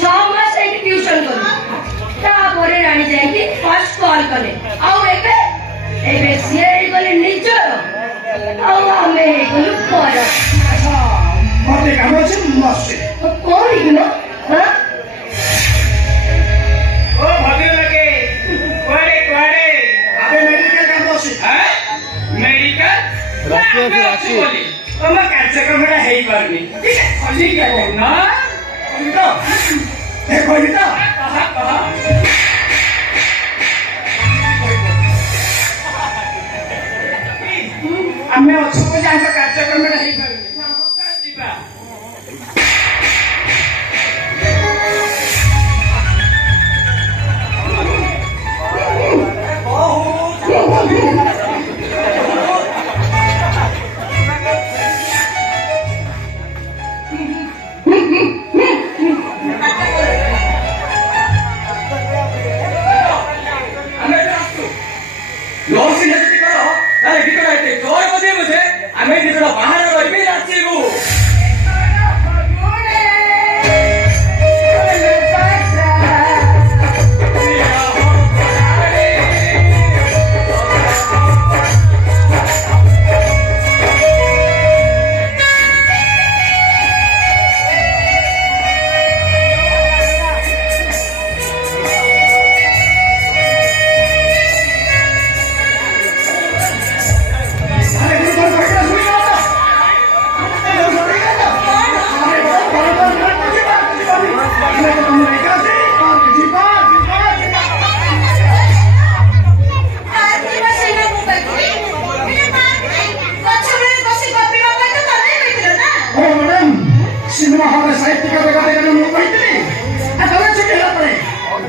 छह मास मासे कौन है हां ओ भद्र लगे कोड़े कोड़े अबे मेडिकल काम बसे हां मेडिकल राखी बोली ओ मैं कार्यक्रम में हेई पारनी ठीक है खाली क्या ना तो ए कोई तो कहा कहा हमें अच्छे को जाकर कार्यक्रम में हेई पारनी जीवा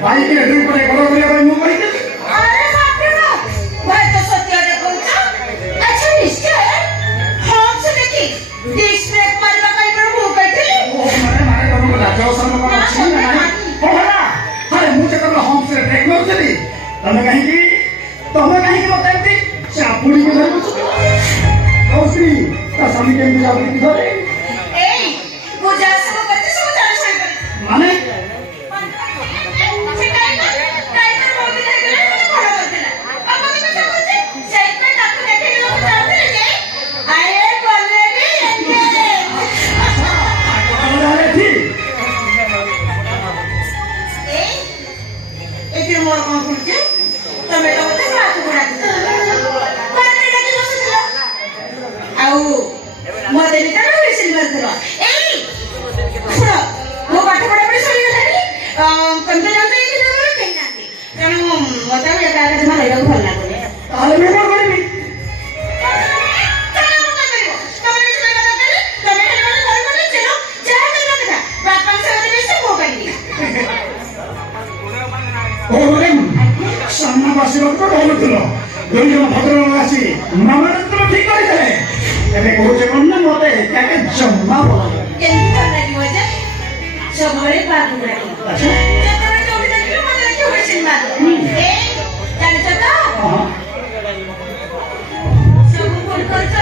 भाई के ड्रिंक पर गड़ो करिया भाई मुंह कहि के अरे बाप रे बाप भाई तो सत्य देखो अच्छा निश्चय हम से देखी डिस्प्ले मारवा कई पर मुंह करथिली ओ मारे करो राजा शर्मा का छी नहीं ओ हला अरे मुझे करो हम से ब्रेक मार चली तमे कहीं की बताई चापुड़ी में धर कौसरी का स्वामी के मुझे आपकी धरे ए पूजा सब बच्चे सब जाने से माने सब